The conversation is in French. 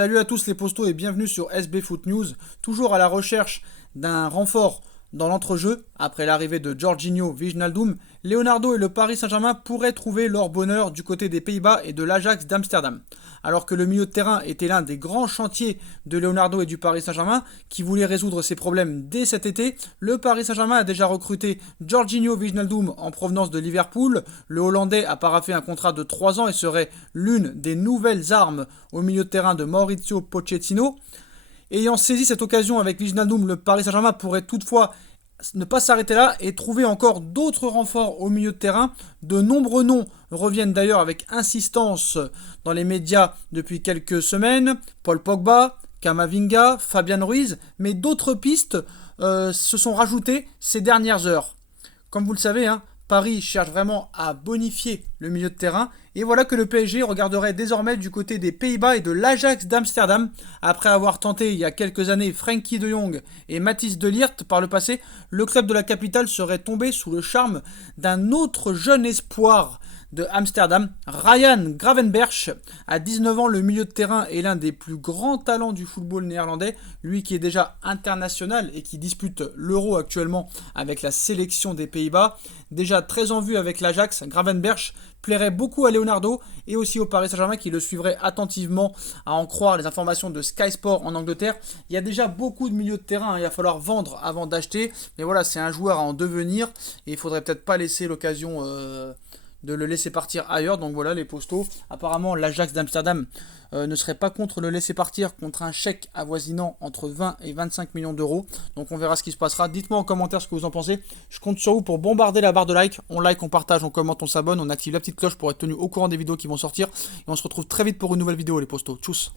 Salut à tous les postos et bienvenue sur SB Foot News, toujours à la recherche d'un renfort dans l'entrejeu. Après l'arrivée de Jorginho, Wijnaldum, Leonardo et le Paris Saint-Germain pourraient trouver leur bonheur du côté des Pays-Bas et de l'Ajax d'Amsterdam. Alors que le milieu de terrain était l'un des grands chantiers de Leonardo et du Paris Saint-Germain, qui voulait résoudre ses problèmes dès cet été, le Paris Saint-Germain a déjà recruté Jorginho Wijnaldum en provenance de Liverpool. Le Hollandais a paraphé un contrat de 3 ans et serait l'une des nouvelles armes au milieu de terrain de Maurizio Pochettino. Ayant saisi cette occasion avec Wijnaldum, le Paris Saint-Germain pourrait toutefois ne pas s'arrêter là et trouver encore d'autres renforts au milieu de terrain. De nombreux noms reviennent d'ailleurs avec insistance dans les médias depuis quelques semaines. Paul Pogba, Camavinga, Fabian Ruiz, mais d'autres pistes se sont rajoutées ces dernières heures. Comme vous le savez, Paris cherche vraiment à bonifier le milieu de terrain. Et voilà que le PSG regarderait désormais du côté des Pays-Bas et de l'Ajax d'Amsterdam. Après avoir tenté il y a quelques années Frenkie de Jong et Matthijs de Ligt par le passé, le club de la capitale serait tombé sous le charme d'un autre jeune espoir de Amsterdam, Ryan Gravenberch. À 19 ans, le milieu de terrain est l'un des plus grands talents du football néerlandais, lui qui est déjà international et qui dispute l'Euro actuellement avec la sélection des Pays-Bas. Déjà très en vue avec l'Ajax, Gravenberch plairait beaucoup à Leonardo et aussi au Paris Saint-Germain qui le suivrait attentivement, à en croire les informations de Sky Sport en Angleterre. Il y a déjà beaucoup de milieux de terrain, il va falloir vendre avant d'acheter, mais voilà, c'est un joueur à en devenir et il faudrait peut-être pas laisser l'occasion de le laisser partir ailleurs. Donc voilà les postos. Apparemment l'Ajax d'Amsterdam ne serait pas contre le laisser partir contre un chèque avoisinant entre 20 et 25 millions d'euros. Donc on verra ce qui se passera. Dites-moi en commentaire ce que vous en pensez. Je compte sur vous pour bombarder la barre de like. On like, on partage, on commente, on s'abonne, on active la petite cloche pour être tenu au courant des vidéos qui vont sortir. Et on se retrouve très vite pour une nouvelle vidéo les postos. Tchuss.